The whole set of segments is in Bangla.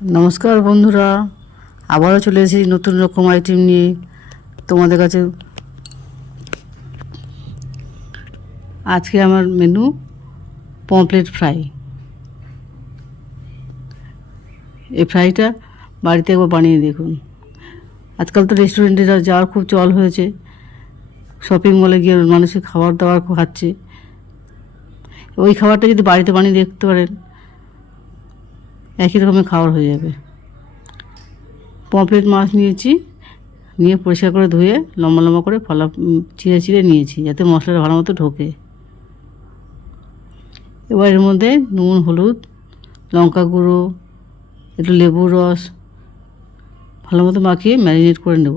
নমস্কার বন্ধুরা, আবারও চলে এসেছি নতুন রকম আইটেম নিয়ে তোমাদের কাছে। আজকে আমার মেনু পমফ্রেট ফ্রাই। এই ফ্রাইটা বাড়িতে একবার বানিয়ে দেখুন। আজকাল তো রেস্টুরেন্টে যাওয়ার খুব চল হয়েছে, শপিং মলে গিয়ে মানুষের খাবার দাবার খাচ্ছে। ওই খাবারটা যদি বাড়িতে বানিয়ে দেখতে পারেন, একই রকমের খাবার হয়ে যাবে। পমফ্রেট মাছ নিয়েছি, নিয়ে পরিষ্কার করে ধুয়ে লম্বা লম্বা করে চিড়ে চিড়ে নিয়েছি, যাতে মশলাটা ভালো মতো ঢোকে। এবার এর মধ্যে নুন, হলুদ, লঙ্কা গুঁড়ো, একটু লেবুর রস ভালো মতো মাখিয়ে ম্যারিনেট করে নেব।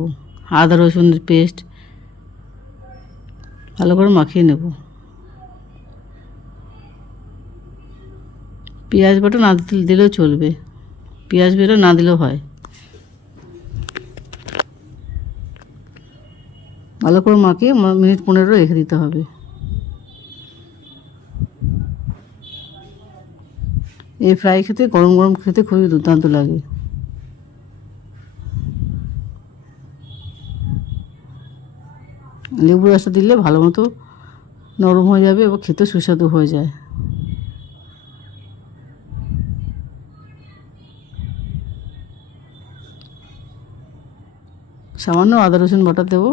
আদা রসুনের পেস্ট ভালো করে মাখিয়ে নেব। পেঁয়াজ বাটা না দিলেও চলবে, পেঁয়াজ বাটা না দিলেও হয়। ভালো করে মাখিয়ে মিনিট 15 রেখে দিতে হবে। এই ফ্রাই খেতে গরম গরম খেতে খুবই দুর্দান্ত লাগে। লেবু রসটা দিলে ভালো মতো নরম হয়ে যাবে এবং খেতে সুস্বাদু হয়ে যায়। সামান্য আদা রসুন বাটা দেবো।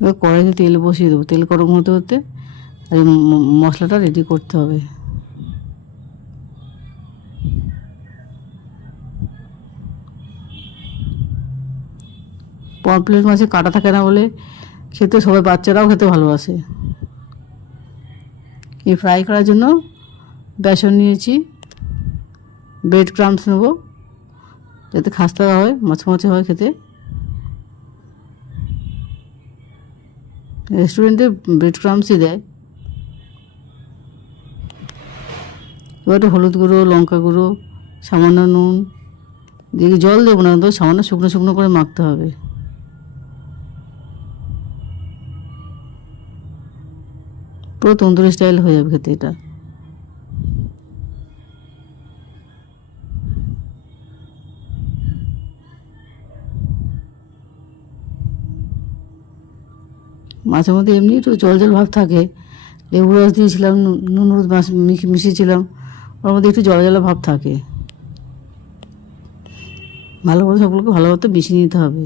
এবার কড়াইতে তেল বসিয়ে দেবো। তেল গরম হতে হতে আর এই মশলাটা রেডি করতে হবে। পমফ্রেট মাছে কাটা থাকে না বলে খেতে সবাই, বাচ্চারাও খেতে ভালোবাসে। এই ফ্রাই করার জন্য বেসন নিয়েছি, ব্রেড ক্রাম্বস নেব যাতে খাস্তা হয়, মচমচে হয় খেতে। রেস্টুরেন্টে ব্রেড ক্রাম্বসই দেয়। এবার একটু হলুদ গুঁড়ো, লঙ্কা গুঁড়ো, সামান্য নুন দিয়ে, জল দেবো না, তো সামান্য শুকনো শুকনো করে মাখতে হবে। পুরো তন্দুরি স্টাইল হয়ে যাবে খেতে এটা। মাঝে মধ্যে এমনি একটু জল জল ভাব থাকে, লেবু রস দিয়েছিলাম, নুন হলুদ মিশিয়েছিলাম, ওর মধ্যে একটু জল জল ভাব থাকে। ভালো করে সবগুলোকে ভালো মতো মিশিয়ে নিতে হবে।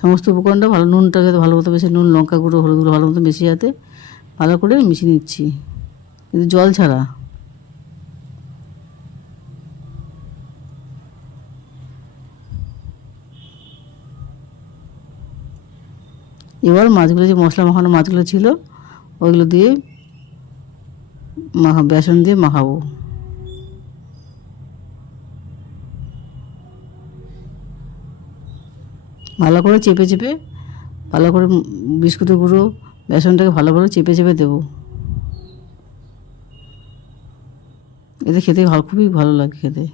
সমস্ত উপকরণটা ভালো, নুনটাকে ভালো মতো বেশি, নুন, লঙ্কা গুঁড়ো, হলুদ গুঁড়ো ভালো মতো মিশিয়ে যাতে ভালো করে মিশিয়ে নিচ্ছি, কিন্তু জল ছাড়া। এবার মাছগুলো, যে মশলা মাখানো মাছগুলো ছিল ওইগুলো দিয়ে বেসন দিয়ে মাখাবো। ভালো করে চেপে চেপে, ভালো করে বিস্কুটের গুঁড়ো, বেসনটাকে ভালো করে চেপে চেপে দেবো। এতে খেতে খুবই ভালো লাগে খেতে।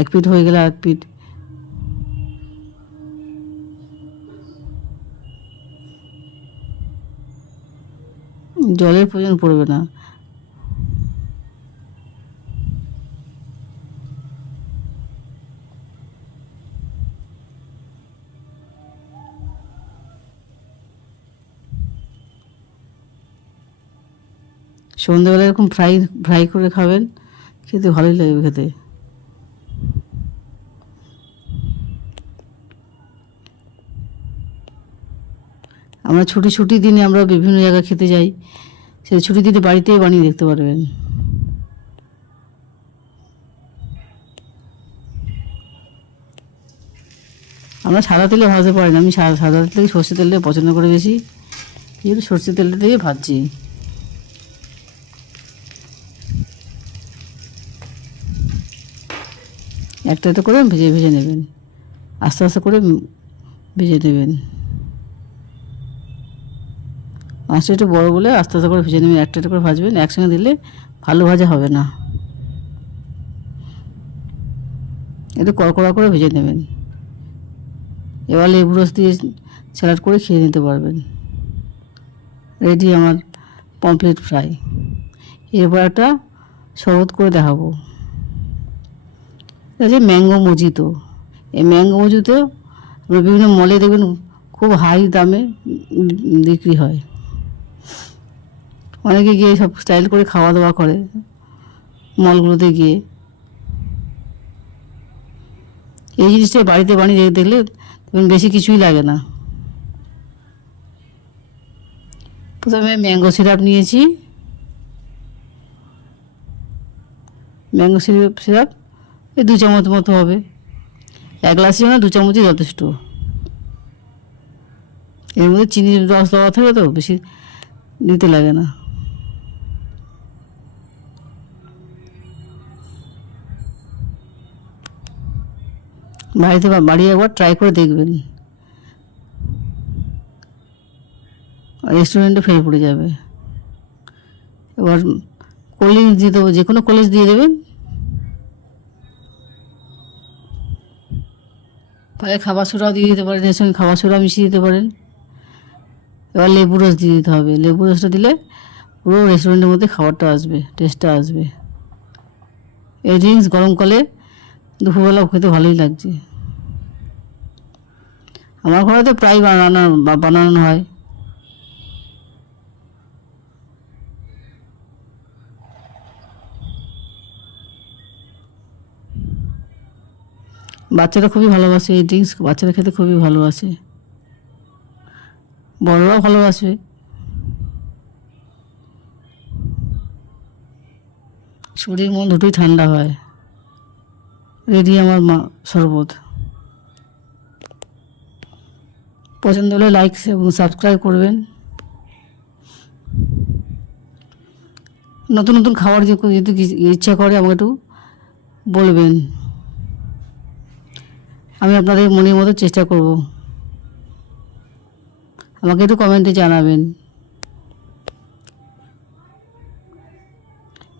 এক পিঠ হয়ে গেলে আর এক পিঠ। জলের প্রয়োজন পড়বে না। সন্ধ্যেবেলা এরকম ফ্রাই ফ্রাই করে খাবেন, খেতে ভালোই লাগবে খেতে। আমরা ছুটি দিনে আমরা বিভিন্ন জায়গায় খেতে যাই, সেই ছুটির দিনে বাড়িতেই বানিয়ে দেখতে পারবেন। আমরা সাদা তেলে ভাজতে পারি না, আমি সাদা তেল থেকে সর্ষে তেলটা পছন্দ করে বেশি, যেহেতু সর্ষে তেলটা দিয়ে ভাজছি। একটা একটা করে ভেজে ভেজে নেবেন, আস্তে আস্তে করে ভেজে নেবেন। মাছটা একটু বড়ো বলে আস্তে আস্তে করে ভেজে নেবেন, একটা একটা করে ভাজবেন, একসঙ্গে দিলে ভালো ভাজা হবে না। একটু কড়কড়া করে ভেজে নেবেন। এবার লেবু রস দিয়ে স্যালাড করে খেয়ে নিতে পারবেন। রেডি আমার পমফ্রেট ফ্রাই। এরপর একটা শরবত করে দেখাবো। এটা হচ্ছে ম্যাঙ্গো মজিতো। এই ম্যাঙ্গো মজিতো আমরা বিভিন্ন মলে দেখবেন খুব হাই দামে বিক্রি হয়। অনেকে গিয়ে সব স্টাইল করে খাওয়া দাওয়া করে মলগুলোতে গিয়ে। এই জিনিসটা বাড়িতে বানিয়ে দেখলে তখন বেশি কিছুই লাগে না। প্রথমে ম্যাঙ্গো সিরাপ নিয়েছি। ম্যাঙ্গো সিরাপ এই 2 চামচ মতো হবে। 1 গ্লাসের জন্য 2 চামচই যথেষ্ট। এর মধ্যে চিনির রস দেওয়া থাকে তো বেশি দিতে লাগে না। বাড়ি একবার ট্রাই করে দেখবেন, রেস্টুরেন্টে ফেলে পড়ে যাবে। এবার কোল্ড ড্রিঙ্কস দিয়ে দেবো, যে কোনো কোল্ড ড্রিঙ্কস দিয়ে দেবেন। পরে খাবার সোডাও দিয়ে দিতে পারেন, এর সঙ্গে খাবার সোডা মিশিয়ে দিতে পারেন। এবার লেবু রস দিয়ে দিতে হবে। লেবু রসটা দিলে পুরো রেস্টুরেন্টের মধ্যে খাবারটা আসবে, টেস্টটা আসবে। এই ড্রিঙ্কস গরমকালে দুপুরবেলা খেতে ভালোই লাগছে। আমার ঘরে তো প্রায় বানানো হয়। বাচ্চারা খুবই ভালোবাসে এই ড্রিঙ্কস, বাচ্চারা খেতে খুবই ভালোবাসে, বড়রাও ভালোবাসে। শরীর মন দুটোই ঠান্ডা হয়। রেডি আমার শরবত। পছন্দ হলে লাইক এবং সাবস্ক্রাইব করবেন। নতুন নতুন খাবার যদি ইচ্ছা করে আমাকে একটু বলবেন, আমি আপনাদের মনের মতো চেষ্টা করব। আমাকে একটু কমেন্টে জানাবেন।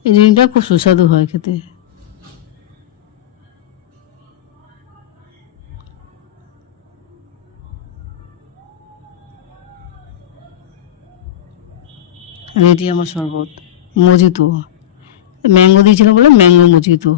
এই ড্রিঙ্কটা খুব সুস্বাদু হয় খেতে। রেডি আমার শরবত। মজিতো ম্যাঙ্গো দিয়েছিল বলে ম্যাঙ্গো মজিতো।